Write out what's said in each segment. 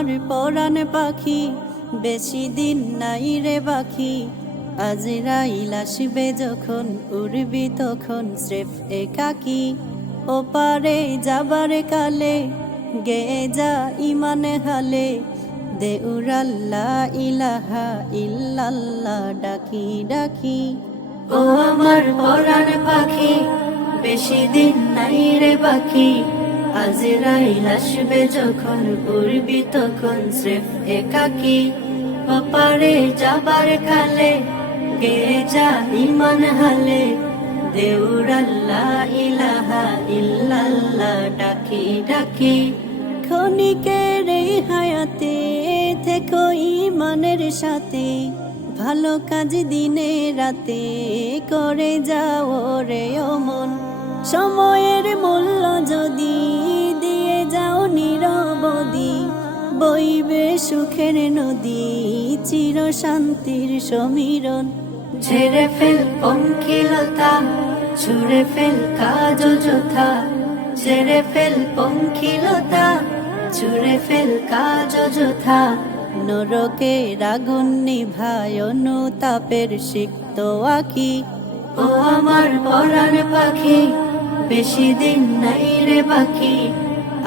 আমার পরাণ পাখি বেশি দিন নাই রে বাকি। আজরাইল আসবে যখন উড়বি তখন স্রেফ একাকী। ওপারে যাবার কালে গেয়ে যা ইমানে হালে, দে উড়াল্লা ইলাহা ইল্লাল্লাহ ডাকি ডাকি। ও আমার পরাণ পাখি বেশি দিন নাই রে বাকি। আজরাইল আসবে যখন উড়বি তখন স্রেফ একাকী। ওপারে যাবার কালে গেয়ে যা ইমান হালে, দে উড়াল্লা ইলাহা ইল্লাল্লাহ ডাকি ডাকি। ক্ষণিকের এই হায়াতে থেকো ইমানের সাথে, ভালো কাজ দিনে রাতে করে যাও রে ও মন। সময়ের মূল্য যদি দিয়ে যাও নিরবধি, বইবে সুখের নদী চির শান্তির সমীরণ। ঝেড়ে ফেল পঙ্কিলতা ছুঁড়ে ফেল কাজ অযথা, ঝেড়ে ফেল পঙ্কিলতা ছুঁড়ে ফেল কাজ অযথা। নরকের আগুন নিভায় অনুতাপের সিক্ত আঁকি। ও আমার পরাণ পাখি বেশি দিন নাই রে বাকি।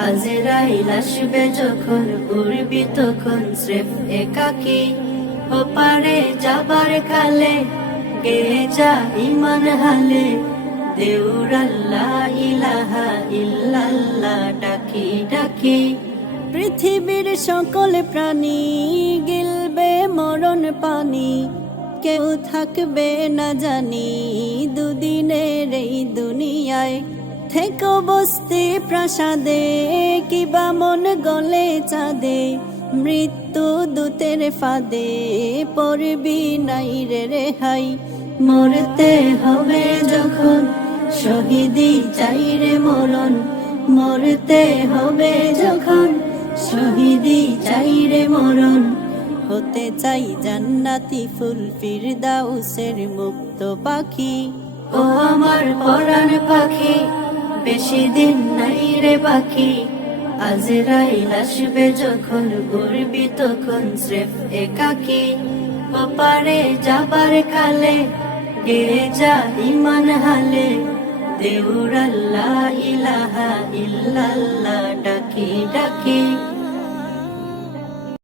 আজরাইল আসবে যখন উড়বি তখন স্রেফ একাকী। ওপারে যাবার কালে গেয়ে যা ইমান হালে, দে উড়াল্লা ইলাহা ইল্লাল্লাহ ডাকি ডাকি। পৃথিবীর সকল প্রাণী গিলবে মরণ পানি, কেউ থাকবে না জানি দুদিনের এই দুনিয়ায়। থেকো বস্তি প্রাসাদে কিবা মন গলে চাঁদে, মৃত্যু দূতের ফাঁদে পড়বি নাই রে রেহাই। মরতে হবে যখন শহীদি চাই রে মরণ, মরতে হবে যখন শহীদি চাই রে মরণ। হতে চাই জান্নাতি ফুল ফিরদাউসের মুক্ত পাখি। ও আমার পরাণ পাখি বেশি দিন নাই রে বাকি। আজরাইল আসবে যখন উড়বি তখন স্রেফ একাকী। ওপারে যাবার কালে গেয়ে যা ইমান হালে, দে উড়াল্লা ইলাহা ইল্লাল্লাহ ডাকি ডাকি।